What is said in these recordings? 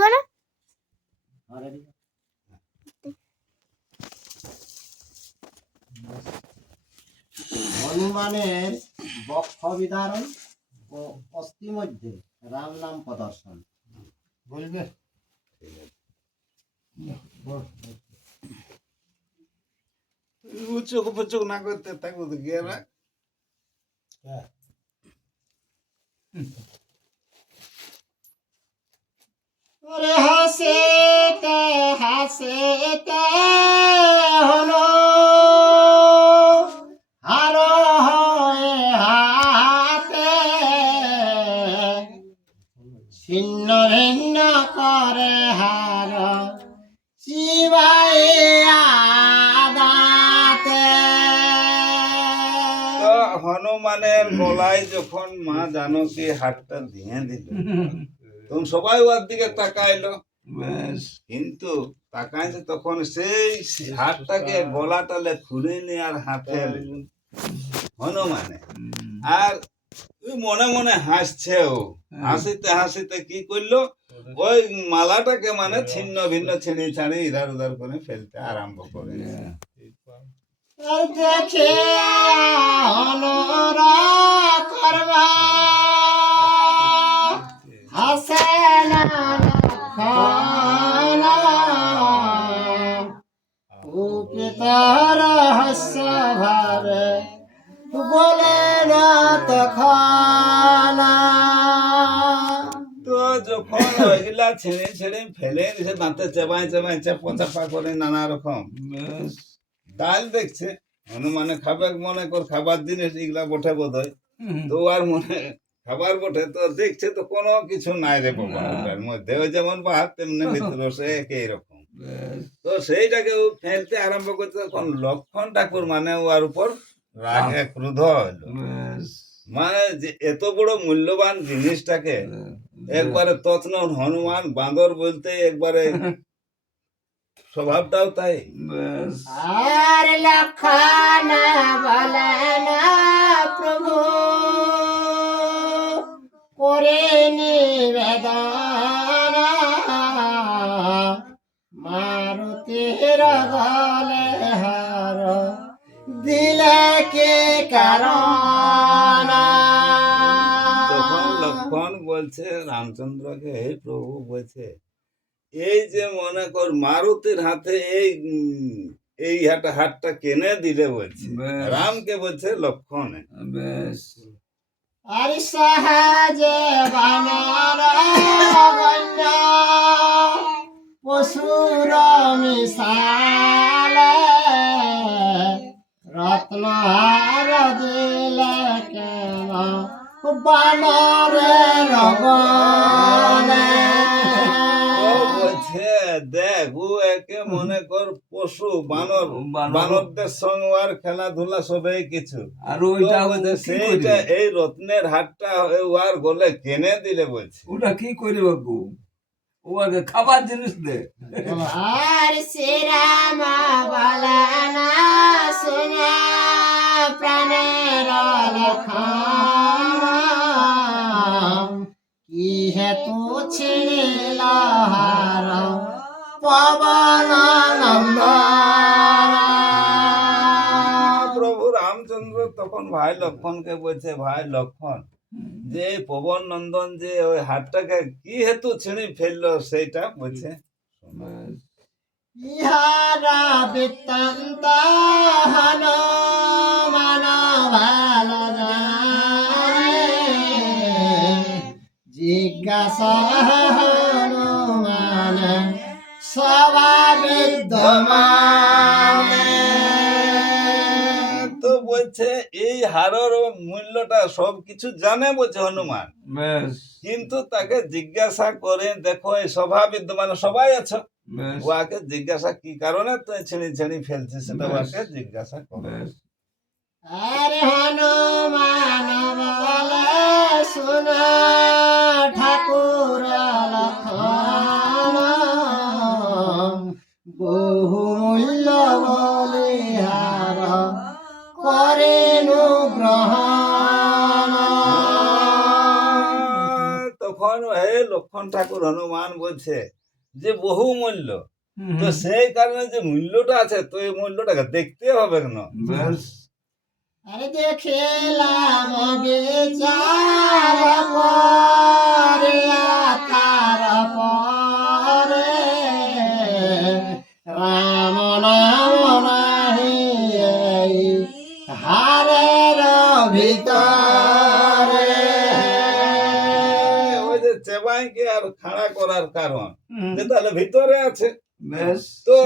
দিব না? হনুমানের বক্ষ বিদারণ ও অস্থি মধ্যে রাম নাম প্রদর্শন বলবে। চোখ চোখ না করতে থাকবো তো গিয়ে রাখ। ওরে হাসিতে হাসিতে হলো হার হয়ে হাতে ছিন্ন ভিন্ন করে হার শিবাই আদাতে। তো হনুমানের গলায় যখন মা জানকী হাতটা দিয়ে দিল তখন সবাই ওর দিকে তাকাইলো, কিন্তু তাকাইছে তখন সেই হাতটাকে গলা টালে খুলে নিয়ে আর হাতে হনুমানে, আর ওই মনে মনে হাসছে। ও হাসিতে হাসিতে কি করলো, ওই মালাটাকে মানে ছিন্ন ভিন্ন ছিঁড়ি ছাড়ি ইধার উধার করে ফেলতে আরম্ভ করে। দেখে অনুরাগ করবা হাসে না খানা উপিত রহস্য ভাবে বলে না তখন। তো যখন ওইগুলা ছেড়ে ছেড়ে ফেলে দিছে, দাঁতে চেবাই চেবাই চাপা চাপা করে নানা রকম ডাল দেখছে, হনুমানে খাবে মনে কর খাবার জিনিস এগুলা বটে বোধ হয়, তো আর মনে খাবার বটে তো দেখছে তো কোনো কিছু নাই রে বাবা ওটার মধ্যে, ওই যেমন বাহার তেমনি ভিতরে সে একই রকম। তো সেইটাকে ও ফেলতে আরম্ভ করতে তখন লক্ষণ ঠাকুর মানে ওর উপর রাগে ক্রোধ হইল, মানে যে এত বড় মূল্যবান জিনিসটাকে একবারে তৎন হনুমান বাঁদর বলতে একবারে স্বভাবটাও তাই। আর লক্ষণ বলে না প্রভু করে নিবেদন মারুতির গলে হার দিলে কে কারণ। তখন লক্ষণ বলছে রামচন্দ্রকে, হে প্রভু বলছে এই যে মনে কর মারুতির হাতে এই হাতটা কেনে দিলে বলছে, রামকে বলছে লক্ষণে। আর সহজে বানর গণ্য পশুর মিশালে রত্নহার দিলে কেন বানরের গলে। বলছে দেখ ও একে মনে কর পশু বানর, বানরদের সঙ্গে আর খেলাধুলা সবাই কিছু, আর ওইটা সেইটা এই রত্নের হাতটা আর গলে কেনে দিলে বলছে। ওটা কি করে বাবু, ও আগে খাবার জিনিস দে। আর শ্রীরাম বলে না শুনে প্রাণের লক্ষণ কি হেতু ছিড়িল হার পবন প্রভু রামচন্দ্র তখন ভাই লক্ষণকে বলছে, ভাই লক্ষণ যে পবন নন্দন যে ওই হাতটাকে কি হেতু ছিঁড়ি ফেললো সেইটা বলছে। ইহারা বৃত্তান্ত হনুমান ভালো জানে জিজ্ঞাসা হনুমান স্বভাবিদ্যমানে। তো বলছে এই হারের মূল্যটা সব কিছু জানে বলছে হনুমান, কিন্তু তাকে জিজ্ঞাসা করে দেখো এই স্বভাবিক মানে সবাই আছো, ওকে জিজ্ঞাসা কি কারণে তুই ছিঁড়ি ছিঁড়ি ফেলছিস সেটা ওকে জিজ্ঞাসা করে। আরে হনুমান বলে শুনো ঠাকুর লক্ষণ বহু মূল্য বলিহার করেনু গ্রহণ। তখন হে লক্ষণ ঠাকুর হনুমান বলছে যে বহুমূল্য, তো সেই কারণে যে মূল্যটা আছে তো এই মূল্যটাকে দেখতে হবে কেন? বেশ আরে দেখলাম বিচার করিয়া তার পরে রাম নাম নাহি এই হারের ভিতরে। ওই যে চেবাইকে আর খাড়া করার কারণ যে তাহলে ভিতরে আছে, বেশ তো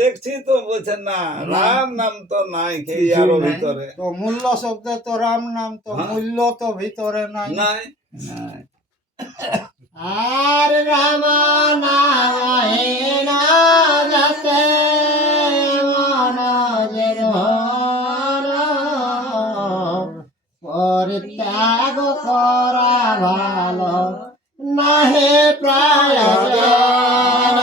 দেখছি তো বলছে না রাম নাম তো নাই খেয়ে আরো ভিতরে তো মূল্য শব্দ তো রাম নাম, তো হ্যাঁ। মূল্য তো ভিতরে নাই। নাই। নাই। আর রাম নাম না যাতে মন যে ধর পরিত্যাগ করা ভালো নাহে প্রয়োজন।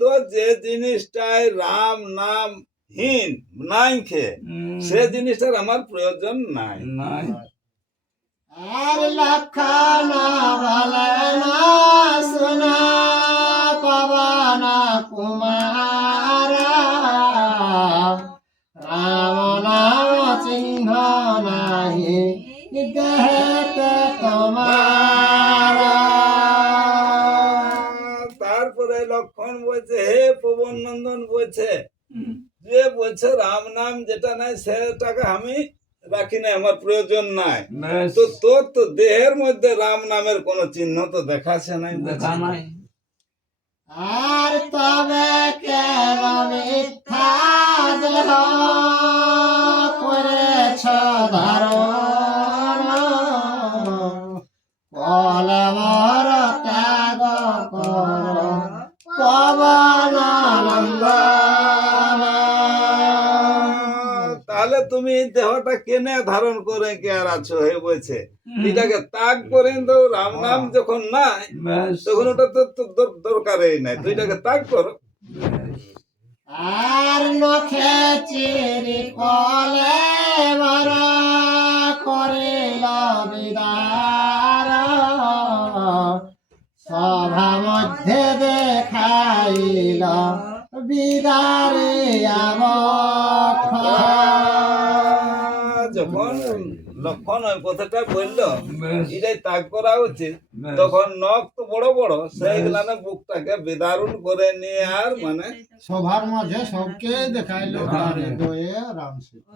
তো যে জিনিসটাই রাম নাম হীন নাই খে সে জিনিসটার আমার প্রয়োজন নাই। নাই। আর লক্ষণ বলে না শোনা পবন কুমার রাম নাম চিহ্ন নাহি দেহতে তোমার। তারপরে লক্ষণ বলছে হে পবন নন্দন বলছে যে বলছে রাম নাম যেটা নাই সেটাকে আমি রাখি না, আমার প্রয়োজন নাই। বেশ তো তোর তো দেহের মধ্যে রাম নামের কোন চিহ্ন তো দেখাছে নাই। দেখা নাই। আর তবে কেন মিথ্যা দেহ করেছ ধারণ কলমর ত্যাগ কর পবন নন্দন। তাহলে তুমি এই দেহটা কেনে ধারণ করে কে আর আছো হে বলছে এটাকে ত্যাগ করেন তো রাম নাম যখন নাই বেশ তখন ওটা তো দরকারই নাই, তো এটাকে ত্যাগ করো। আর নখে চিরি কলে বর করিল বিদার সভা মধ্যে দেখাইল বিদারে যখন লক্ষণ ওই কথাটা বললো বেশ এটাই ত্যাগ করা উচিত, বেশ। তখন নখ তো বড় বড় সেইগুলানে বুকটাকে বিদারুণ করে নিয়ে আর মানে সভার মাঝে সবকে দেখাইল তারে দয়ে রাম সীতা।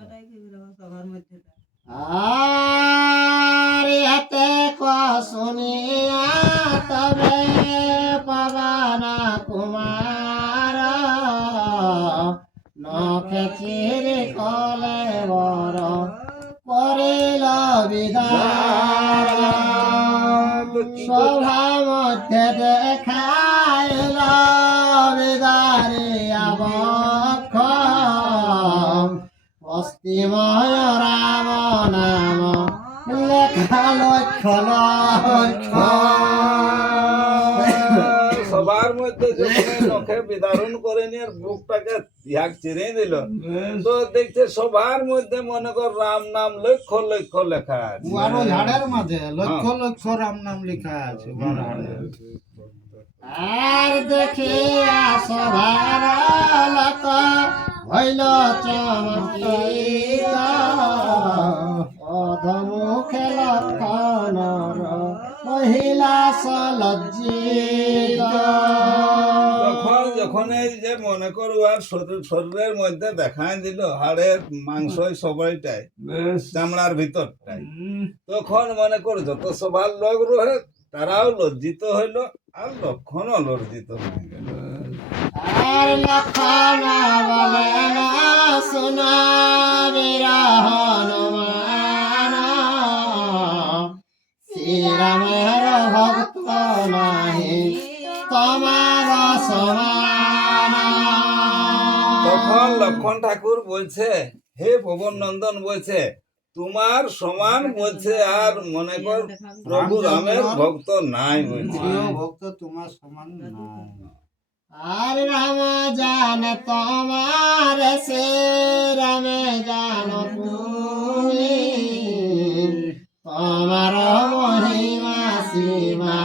আর এতে শুনিয়া তবে পবন কুমার নখে চিরে কলে বর করিল বিদার সভা মধ্যে দেখাইল বিদারে আবক্ষ অস্তিময় রাম নাম লেখা লক্ষ লক্ষ। সবার মধ্যে যখন নখে বিদারুণ করে নিয়ে আর বুকটাকে ইয়াক চিরে দিল, তো দেখছে সবার মধ্যে মনে কর রাম নাম লক্ষ লক্ষ লেখা আছে। বারো ঝাড়ের মাঝে লক্ষ লক্ষ রাম নাম লেখা আছে বারো ঝাড়ে। আর দেখিয়া সভার লোক হইল চমকিত অধমুখে লক্ষণর মহিলা সলজ্জিত। তখন যখন এই যে মনে করো আর শরীরের মধ্যে দেখাই দিল হাড়ের মাংস সবাইটাই বেশ চামড়ার ভিতরটাই, তখন মনে করো যত সবার লোক রহে তারাও লজ্জিত হইল আর লক্ষণও লজ্জিত হয়ে গেল। আর লক্ষণ বলে না শোনা হনুমান শ্রীরামের ভক্ত নাহি তোমার সমান। তখন লক্ষণ ঠাকুর বলছে হে পবন নন্দন বলছে তোমার সমান বলছে আর মনে কর প্রভু রামের ভক্ত নাই বলছে। প্রিয় ভক্ত তোমার সমান নাই। আর রাম জান তোমার সে রামে জান তুমি তোমার মহিমা সীমা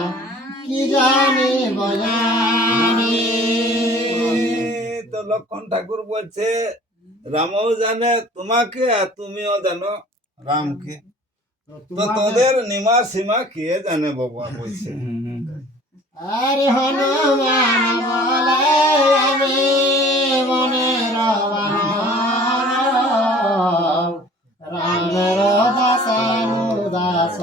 জানি বজানি তো লক্ষণ ঠাকুর বলছে রামও জানে তোমাকে আর তুমিও জানো রামকে, তো তোদের নিমা সীমা কে জানে বাবা বলছে। আরে হনুমান বলে আমি মনের বানর, রামের দাসানুদাস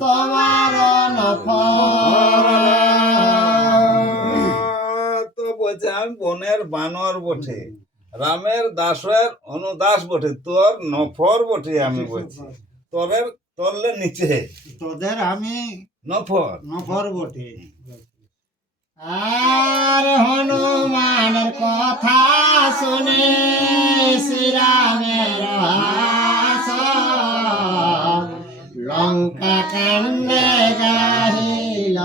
তোমার নফর। তো বলছে আমি বনের বানর বটে, রামের দাসের অনুদাস বটে, তোর নফর বটে। আমি বলছি তোরের তরলে নিচে তোদের আমি নফর। নফর বটে। আর হনুমানের কথা শুনে শ্রীরামের হাস, লঙ্কা কাণ্ডে গাহিল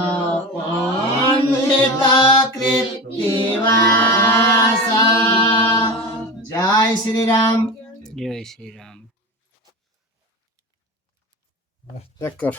পণ্ডিত কৃত্তিবাস। জয় শ্রীরাম। জয় শ্রীরাম। চেক কর।